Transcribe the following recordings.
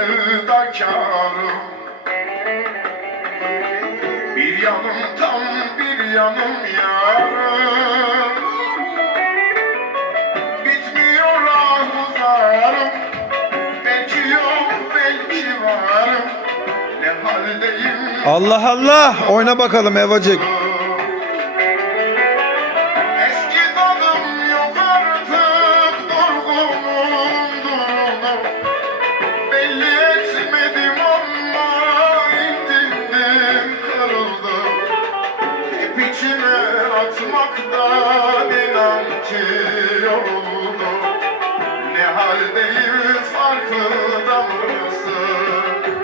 efkarım Bir yanım tam bir yanım yarım. Bitmiyor ahuzarım Belki yok belki varım. Ne haldeyim? Allah Allah. Oyna bakalım Evacık. İçime atmaktan inan ki yoruldum Ne haldeyim farkında mısın?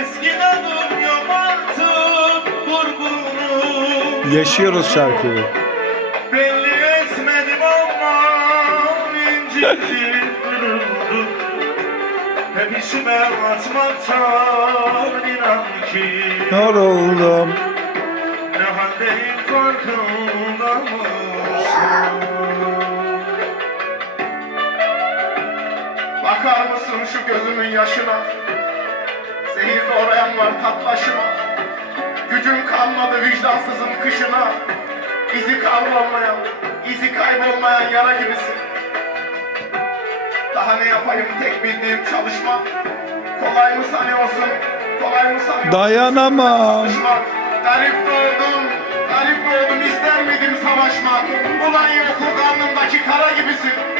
Eskiden yok artık vurgunum Yaşıyoruz şarkıyı. Belli etmedim ama kırıldım Hep işime atmaktan inan ki Yoruldum. Ne haldeyim farkında mısın? Bakar mısın şu gözümün yaşına? Zehir doğrayan var tatlaşıma. Gücüm kalmadı vicdansızın kışına. İzi kavrulmayan, izi kaybolmayan yara gibisin. Daha ne yapayım tek bildiğim çalışmak. Kolay mı sanıyorsun? Kolay mı sanıyorsun? Dayanamam. Savaşmak. Garip doğdum, garip doğdum ister miydim savaşmak? Ulan yokluk alnımdaki kara gibisin.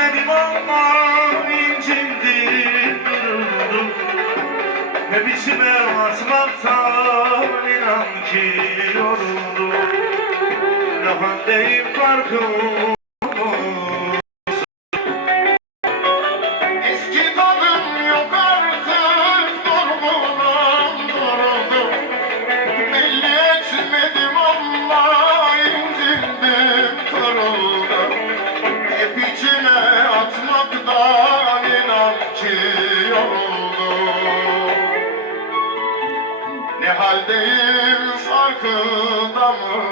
Belli etmedim ama incindim duruldum Hep içime atmaktan inan ki yoruldum. Ne haldeyim farkım cantando.